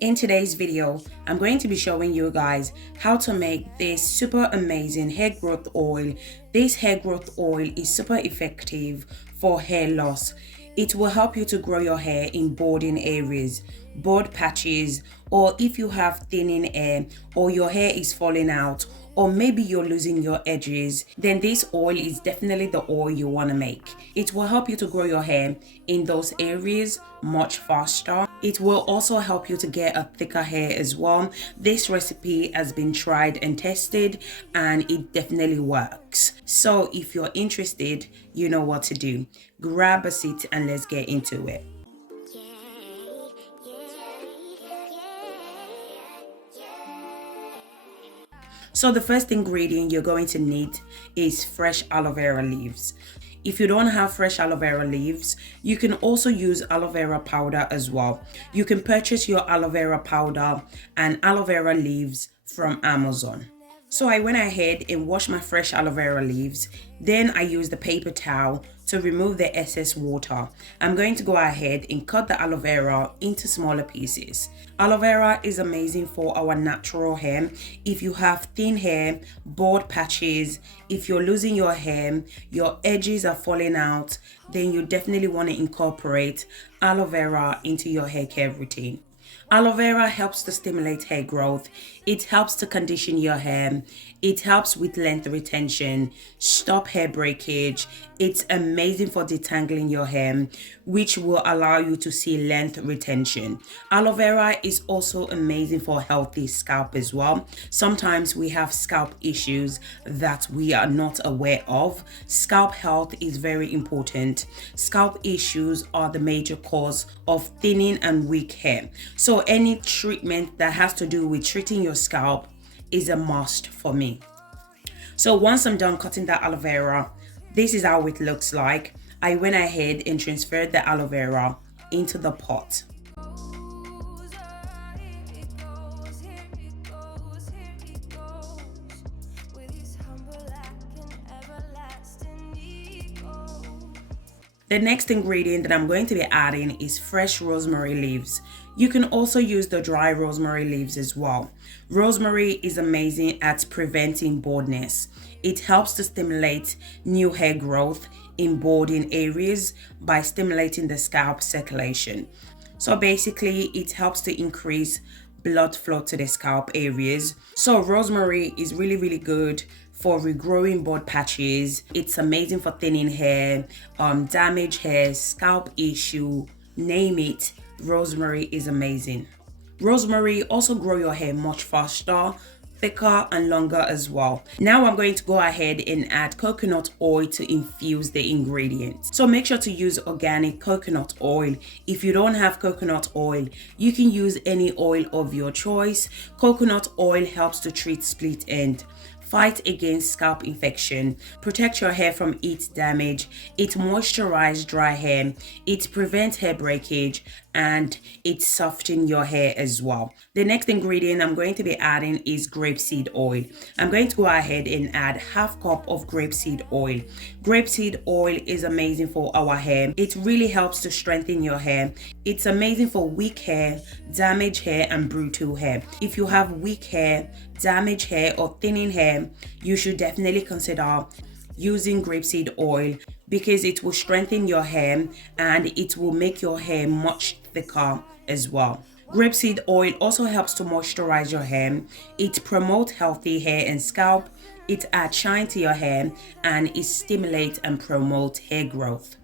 In today's video, I'm going to be showing you guys how to make this super amazing hair growth oil. This hair growth oil is super effective for hair loss. It will help you to grow your hair in balding areas, bald patches, or if you have thinning hair or your hair is falling out, or maybe you're losing your edges, then this oil is definitely the oil you want to make. It will help you to grow your hair in those areas much faster. It will also help you to get a thicker hair as well. This recipe has been tried and tested and it definitely works. So if you're interested, you know what to do. Grab a seat and let's get into it. So the first ingredient you're going to need is fresh aloe vera leaves. If you don't have fresh aloe vera leaves, you can also use aloe vera powder as well. You can purchase your aloe vera powder and aloe vera leaves from Amazon. So I went ahead and washed my fresh aloe vera leaves. Then I used the paper towel to remove the excess water. I'm going to go ahead and cut the aloe vera into smaller pieces. Aloe vera is amazing for our natural hair. If you have thin hair, bald patches, if you're losing your hair, your edges are falling out, then you definitely want to incorporate aloe vera into your hair care routine. Aloe vera helps to stimulate hair growth. It helps to condition your hair. It helps with length retention, stop hair breakage. It's amazing for detangling your hair, which will allow you to see length retention. Aloe vera is also amazing for healthy scalp as well. Sometimes we have scalp issues that we are not aware of. Scalp health is very important. Scalp issues are the major cause of thinning and weak hair. So any treatment that has to do with treating your scalp is a must for me. So once I'm done cutting that aloe vera, this is how it looks like. I went ahead and transferred the aloe vera into the pot. The next ingredient that I'm going to be adding is fresh rosemary leaves. You can also use the dry rosemary leaves as well. Rosemary is amazing at preventing baldness. It helps to stimulate new hair growth in balding areas by stimulating the scalp circulation. So basically, it helps to increase blood flow to the scalp areas. So rosemary is really good for regrowing bald patches. It's amazing for thinning hair, damaged hair, scalp issue, name it. Rosemary is amazing. Rosemary also grow your hair much faster, thicker and longer as well. Now I'm going to go ahead and add coconut oil to infuse the ingredients. So make sure to use organic coconut oil. If you don't have coconut oil, you can use any oil of your choice. Coconut oil helps to treat split end, fight against scalp infection, protect your hair from heat damage, it moisturizes dry hair, it prevents hair breakage, and it softens your hair as well. The next ingredient I'm going to be adding is grapeseed oil. I'm going to go ahead and add half cup of grapeseed oil. Grapeseed oil is amazing for our hair. It really helps to strengthen your hair. It's amazing for weak hair, damaged hair, and brittle hair. If you have weak hair, damaged hair, or thinning hair, you should definitely consider using grapeseed oil because it will strengthen your hair and it will make your hair much thicker as well. Grapeseed oil also helps to moisturize your hair. It promotes healthy hair and scalp. It adds shine to your hair and it stimulates and promotes hair growth.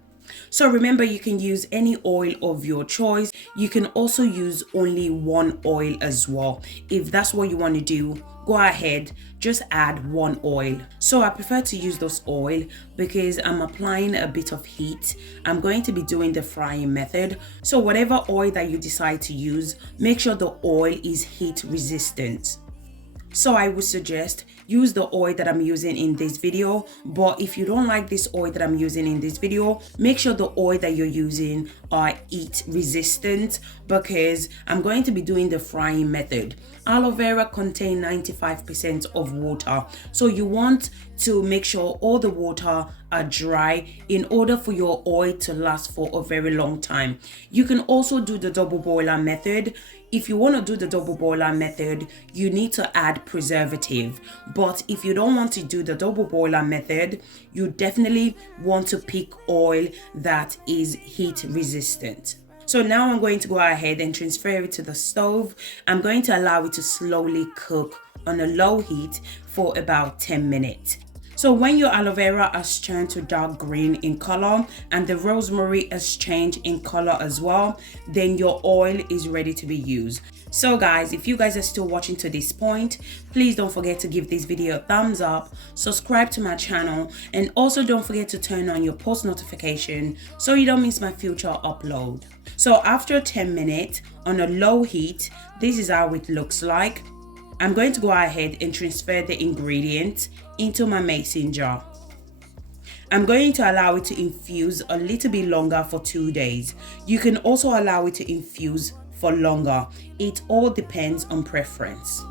So remember, you can use any oil of your choice. You can also use only one oil as well. If that's what you want to do, go ahead, just add one oil. So I prefer to use this oil because I'm applying a bit of heat. I'm going to be doing the frying method. So whatever oil that you decide to use, make sure the oil is heat resistant. So I would suggest use the oil that I'm using in this video, but if you don't like this oil that I'm using in this video, make sure the oil that you're using are heat resistant because I'm going to be doing the frying method. Aloe vera contains 95% of water, so you want to make sure all the water are dry in order for your oil to last for a very long time. You can also do the double boiler method. If you want to do the double boiler method, you need to add preservative. But if you don't want to do the double boiler method, you definitely want to pick oil that is heat resistant. So now I'm going to go ahead and transfer it to the stove. I'm going to allow it to slowly cook on a low heat for about 10 minutes. So when your aloe vera has turned to dark green in color and the rosemary has changed in color as well, then your oil is ready to be used. So guys, if you guys are still watching to this point, please don't forget to give this video a thumbs up, subscribe to my channel, and also don't forget to turn on your post notification so you don't miss my future upload. So after 10 minutes on a low heat, this is how it looks like. I'm going to go ahead and transfer the ingredients into my mason jar. I'm going to allow it to infuse a little bit longer for 2 days. You can also allow it to infuse for longer. It all depends on preference.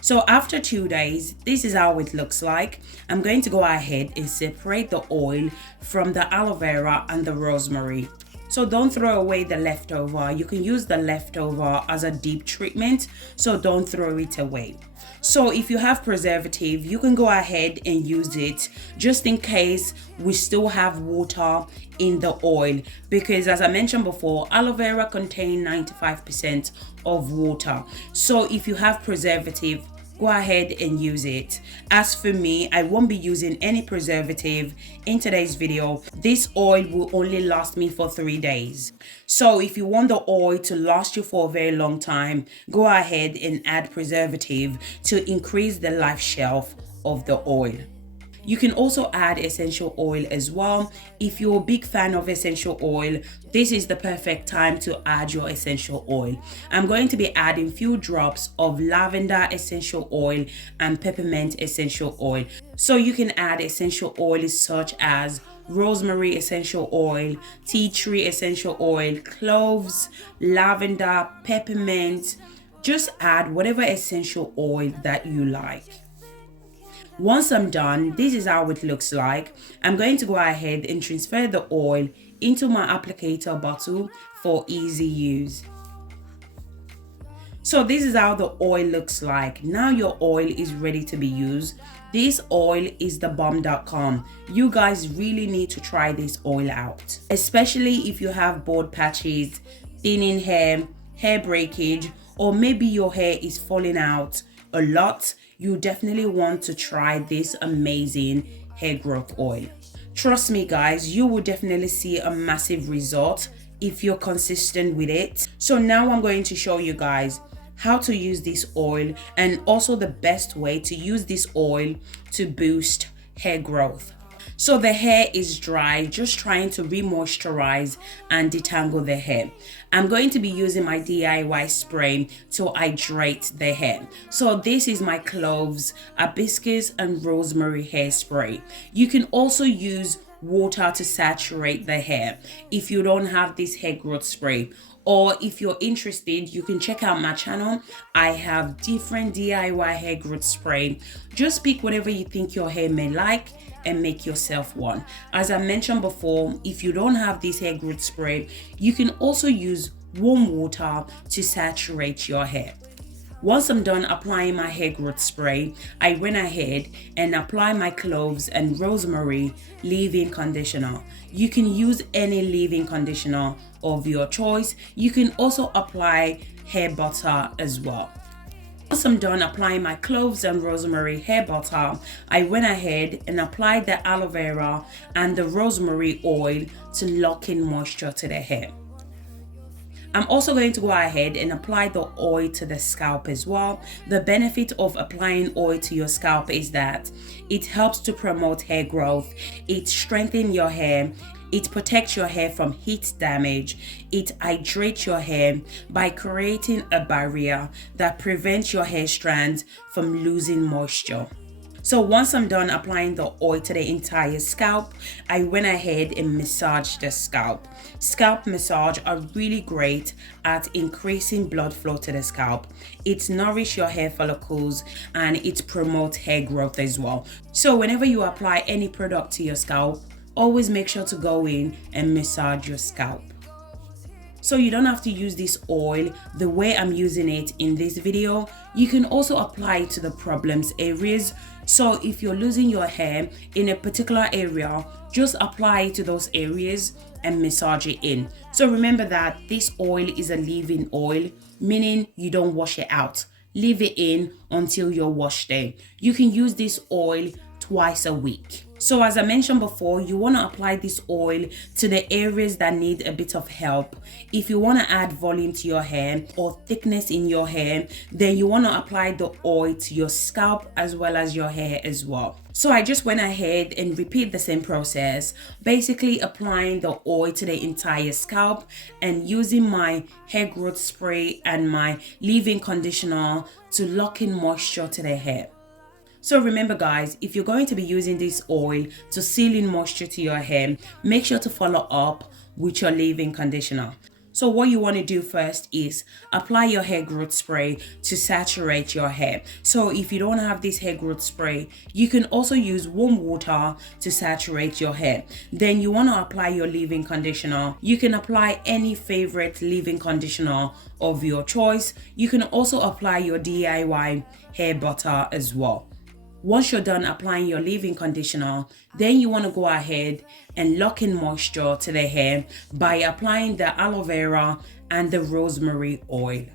So after 2 days, this is how it looks like. I'm going to go ahead and separate the oil from the aloe vera and the rosemary. So don't throw away the leftover. You can use the leftover as a deep treatment, so don't throw it away. So if you have preservative, you can go ahead and use it just in case we still have water in the oil, because as I mentioned before, aloe vera contains 95% of water. So if you have preservative, go ahead and use it. As for me, I won't be using any preservative in today's video. This oil will only last me for 3 days. So if you want the oil to last you for a very long time, go ahead and add preservative to increase the life shelf of the oil. You can also add essential oil as well. If you're a big fan of essential oil, this is the perfect time to add your essential oil. I'm going to be adding few drops of lavender essential oil and peppermint essential oil. So you can add essential oils such as rosemary essential oil, tea tree essential oil, cloves, lavender, peppermint. Just add whatever essential oil that you like. Once I'm done, this is how it looks like. I'm going to go ahead and transfer the oil into my applicator bottle for easy use. So this is how the oil looks like. Now your oil is ready to be used. This oil is the bomb.com. You guys really need to try this oil out, especially if you have bald patches, thinning hair, hair breakage, or maybe your hair is falling out a lot. You definitely want to try this amazing hair growth oil. Trust me guys, you will definitely see a massive result if you're consistent with it. So now I'm going to show you guys how to use this oil and also the best way to use this oil to boost hair growth. So the hair is dry, just trying to re-moisturize and detangle the hair. I'm going to be using my DIY spray to hydrate the hair. So this is my cloves, hibiscus and rosemary hairspray. You can also use water to saturate the hair if you don't have this hair growth spray. Or if you're interested, you can check out my channel. I have different DIY hair growth spray. Just pick whatever you think your hair may like and make yourself one. As I mentioned before, if you don't have this hair growth spray, you can also use warm water to saturate your hair. Once I'm done applying my hair growth spray, I went ahead and applied my cloves and rosemary leave-in conditioner. You can use any leave-in conditioner of your choice. You can also apply hair butter as well. Once I'm done applying my cloves and rosemary hair butter, I went ahead and applied the aloe vera and the rosemary oil to lock in moisture to the hair. I'm also going to go ahead and apply the oil to the scalp as well. The benefit of applying oil to your scalp is that it helps to promote hair growth, it strengthens your hair, it protects your hair from heat damage, it hydrates your hair by creating a barrier that prevents your hair strands from losing moisture. So once I'm done applying the oil to the entire scalp, I went ahead and massaged the scalp. Scalp massage are really great at increasing blood flow to the scalp. It nourishes your hair follicles and it promotes hair growth as well. So whenever you apply any product to your scalp, always make sure to go in and massage your scalp. So you don't have to use this oil the way I'm using it in this video. You can also apply it to the problems areas. So if you're losing your hair in a particular area, just apply it to those areas and massage it in. So remember that this oil is a leave-in oil, meaning you don't wash it out. Leave it in until you're washed in. You can use this oil twice a week. So as I mentioned before, you want to apply this oil to the areas that need a bit of help. If you want to add volume to your hair or thickness in your hair, then you want to apply the oil to your scalp as well as your hair as well. So I just went ahead and repeat the same process, basically applying the oil to the entire scalp and using my hair growth spray and my leave-in conditioner to lock in moisture to the hair. So remember guys, if you're going to be using this oil to seal in moisture to your hair, make sure to follow up with your leave-in conditioner. So what you want to do first is apply your hair growth spray to saturate your hair. So if you don't have this hair growth spray, you can also use warm water to saturate your hair. Then you want to apply your leave-in conditioner. You can apply any favorite leave-in conditioner of your choice. You can also apply your DIY hair butter as well. Once you're done applying your leave-in conditioner, then you want to go ahead and lock in moisture to the hair by applying the aloe vera and the rosemary oil.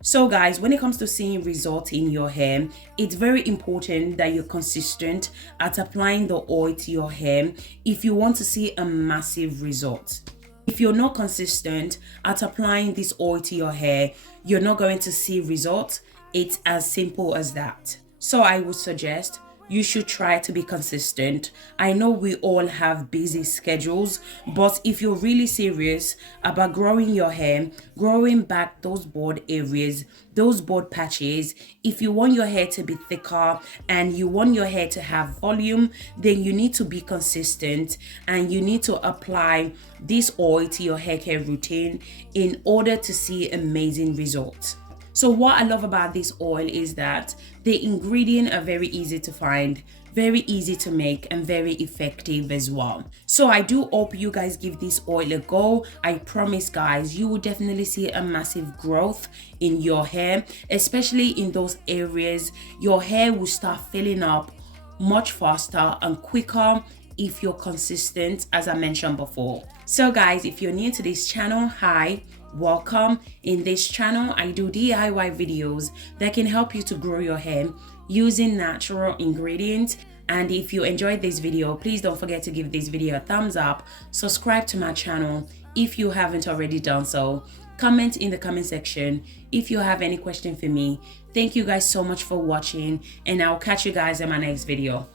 So guys, when it comes to seeing results in your hair, it's very important that you're consistent at applying the oil to your hair if you want to see a massive result. If you're not consistent at applying this oil to your hair, you're not going to see results. It's as simple as that. So I would suggest you should try to be consistent. I know we all have busy schedules, but if you're really serious about growing your hair, growing back those bald areas, those bald patches, if you want your hair to be thicker and you want your hair to have volume, then you need to be consistent and you need to apply this oil to your hair care routine in order to see amazing results. So what I love about this oil is that the ingredients are very easy to find, very easy to make, and very effective as well. So I do hope you guys give this oil a go. I promise guys, you will definitely see a massive growth in your hair, especially in those areas. Your hair will start filling up much faster and quicker if you're consistent, as I mentioned before. So guys, if you're new to this channel, hi, welcome. In this channel, I do DIY videos that can help you to grow your hair using natural ingredients. And if you enjoyed this video, please don't forget to give this video a thumbs up, subscribe to my channel if you haven't already done so, comment in the comment section if you have any question for me. Thank you guys so much for watching, and I'll catch you guys in my next video.